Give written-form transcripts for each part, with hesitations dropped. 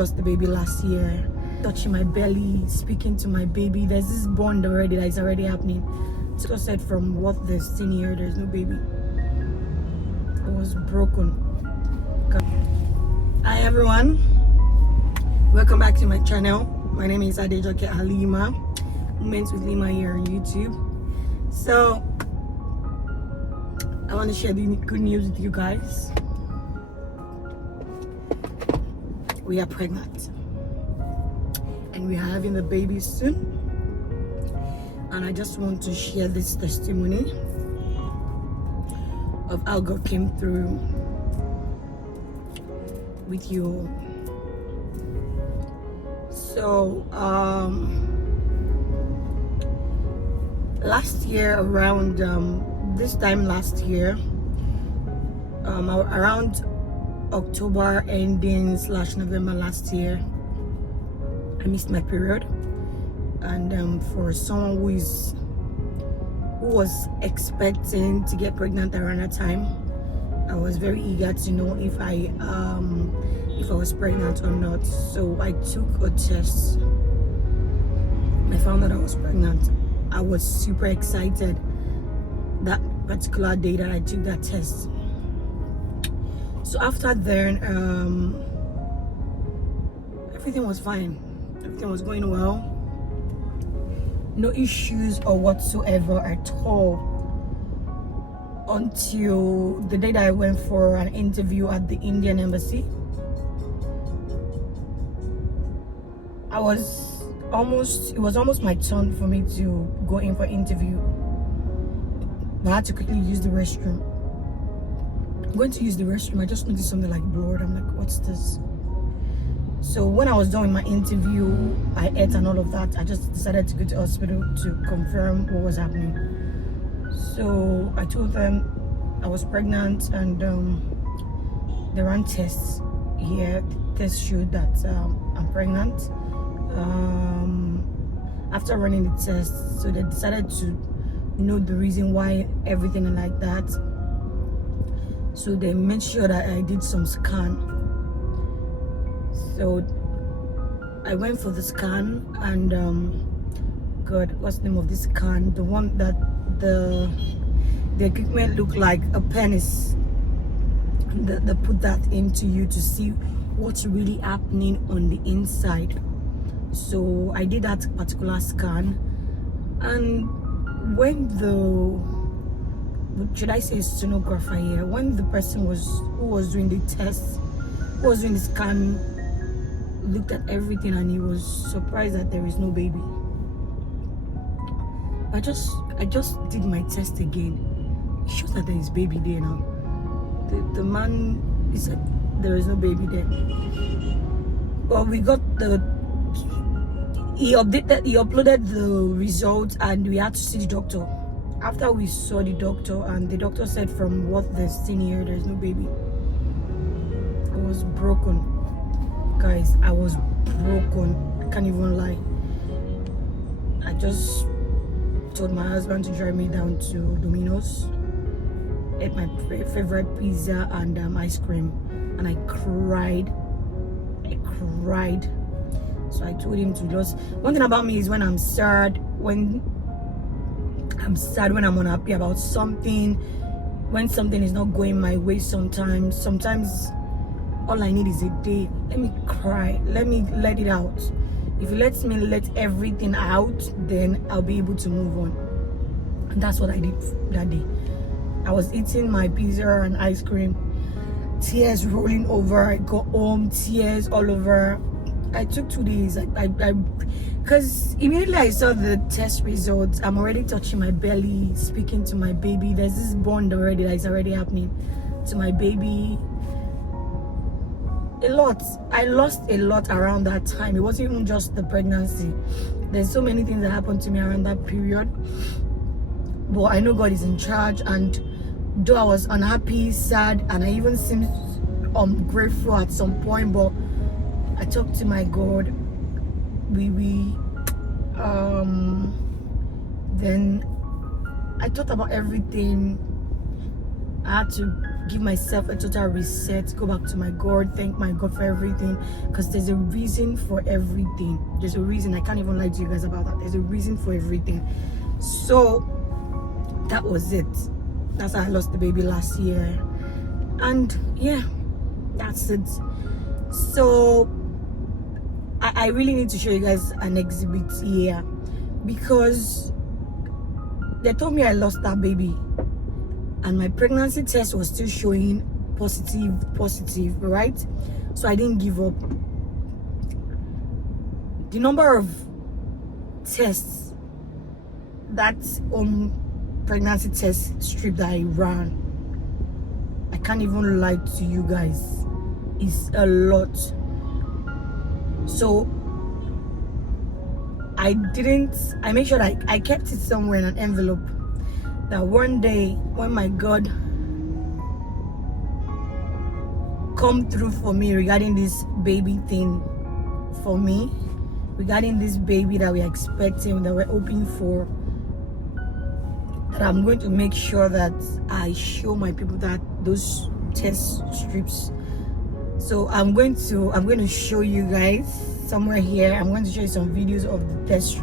Lost the baby last year, touching my belly, speaking to my baby. There's this bond already that is already happening. So said from what they've seen here, there's no baby. It was broken. Hi everyone, welcome back to my channel. My name is Adejoke Halima, Moments with Lima here on YouTube. So I want to share the good news with you guys. We are pregnant and we are having the baby soon, and I just want to share this testimony of how God came through with you. So last year around this time last year, around October ending / November last year, I missed my period, and for someone who was expecting to get pregnant around that time, I was very eager to know if I was pregnant or not. So I took a test. I found that I was pregnant. I was super excited that particular day that I took that test. So after then, everything was fine. Everything was going well. No issues or whatsoever at all, until the day that I went for an interview at the Indian embassy. It was almost my turn for me to go in for interview. But I had to quickly use the restroom. I'm going to use the restroom. I just noticed something like blood. I'm like, what's this? So when I was done with my interview, I ate and all of that. I just decided to go to the hospital to confirm what was happening. So I told them I was pregnant, and they ran tests here. The test showed that I'm pregnant. After running the test, so they decided to know the reason why everything like that. So they made sure that I did some scan. So I went for the scan, and God, what's the name of this scan? The one that the equipment looked like a penis. They put that into you to see what's really happening on the inside. So I did that particular scan, and when should I say sonographer here, when the person who was doing the test, who was doing the scan, looked at everything, and he was surprised that there is no baby. I just did my test again. It shows that there is baby there now. The man, he said there is no baby there. But we got he uploaded the results, and we had to see the doctor. After we saw the doctor, and the doctor said from what they've seen here, there's no baby. I was broken, guys. I was broken. I can't even lie. I just told my husband to drive me down to Domino's, ate my favorite pizza and ice cream, and I cried. So I told him to just, one thing about me is when I'm sad, when I'm unhappy about something, when something is not going my way, sometimes all I need is a day. Let me cry, let me let it out. If it lets me let everything out, then I'll be able to move on. And that's what I did that day. I was eating my pizza and ice cream, tears rolling over. I got home, tears all over. I took 2 days. Because immediately I saw the test results, I'm already touching my belly, speaking to my baby. There's this bond already that is already happening to my baby. A lot. I lost a lot around that time. It wasn't even just the pregnancy. There's so many things that happened to me around that period. But I know God is in charge, and though I was unhappy, sad, and I even seemed ungrateful at some point, but I talked to my God. Then I thought about everything. I had to give myself a total reset, go back to my God, thank my God for everything, because there's a reason for everything. There's a reason. I can't even lie to you guys about that. There's a reason for everything. So that was it. That's how I lost the baby last year. And yeah, that's it. So I really need to show you guys an exhibit here, because they told me I lost that baby and my pregnancy test was still showing positive, right? So I didn't give up. The number of tests, that pregnancy test strip that I ran, I can't even lie to you guys, is a lot. So I made sure that I kept it somewhere in an envelope, that one day when my God come through for me regarding this baby thing, for me, regarding this baby that we're expecting, that we're hoping for, that I'm going to make sure that I show my people that those test strips. So I'm going to show you guys somewhere here. I'm going to show you some videos of the test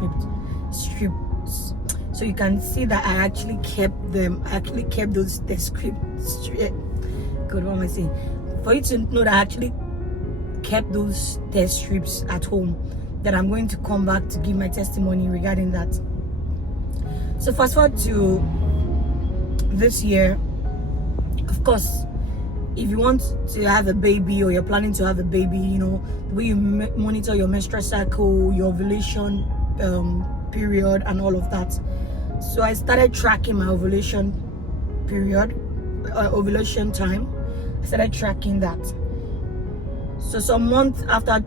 strips, so you can see that I actually kept them. I actually kept those test strips. God, what am I saying? For you to know that I actually kept those test strips at home, that I'm going to come back to give my testimony regarding that. So fast forward to this year. Of course, if you want to have a baby, or you're planning to have a baby, you know, the way you monitor your menstrual cycle, your ovulation period, and all of that. So I started tracking my ovulation period, ovulation time. I started tracking that. So some month after,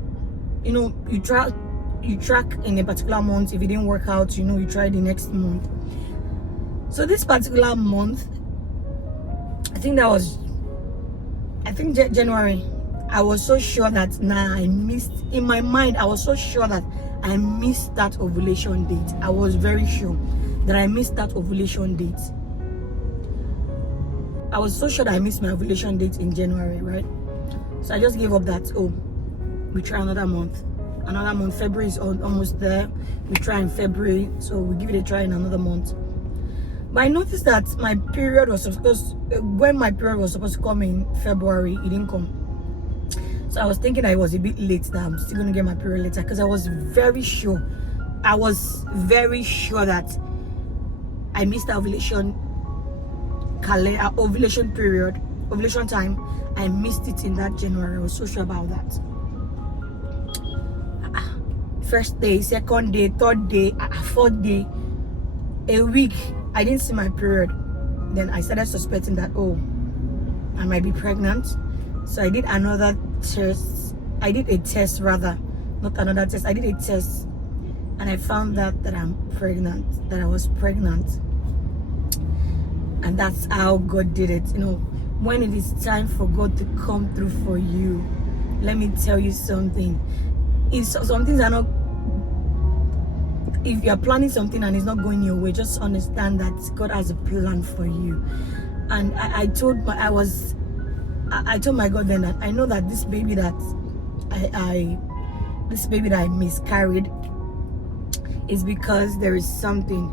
you know, you track in a particular month. If it didn't work out, you know, you try the next month. So this particular month, I think January, I was so sure that I missed, in my mind, I was so sure that I missed that ovulation date. I was very sure that I missed that ovulation date. I was so sure that I missed my ovulation date in January, right? So I just gave up that. Oh, we try another month. February is almost there. We try in February, so we give it a try in another month. But I noticed that my period was supposed, when my period was supposed to come in February, it didn't come. So I was thinking I was a bit late, that I'm still gonna get my period later, because I was very sure. I was very sure that I missed the ovulation period, ovulation time. I missed it in that January. I was so sure about that. First day, second day, third day, fourth day, a week, I didn't see my period. Then I started suspecting that, oh, I might be pregnant. So I did another test. I did a test rather, not another test. I did a test, and I found that I'm pregnant, that I was pregnant. And that's how God did it. You know, when it is time for God to come through for you, let me tell you something. If some things are not, if you're planning something and it's not going your way, just understand that God has a plan for you. And I told my God then that I know that this baby that I miscarried is because there is something.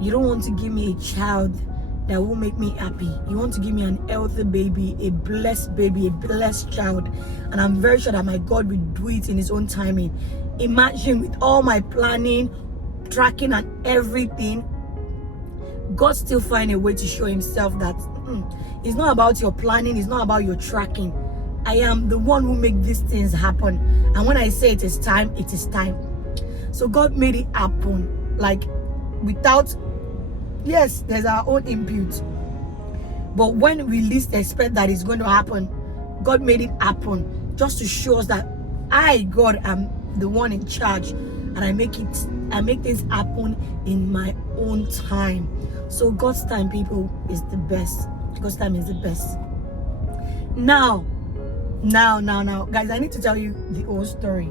You don't want to give me a child that will make me happy. You want to give me an healthy baby, a blessed child. And I'm very sure that my God will do it in his own timing. Imagine, with all my planning, tracking and everything, God still find a way to show himself that it's not about your planning, it's not about your tracking. I am the one who make these things happen. And when I say it is time, it is time. So God made it happen, like without, yes, there's our own input, but when we least expect that it's going to happen, God made it happen, just to show us that I, God, am the one in charge, and I make things happen in my own time. So God's time, people, is the best. God's time is the best. Now, guys, I need to tell you the whole story.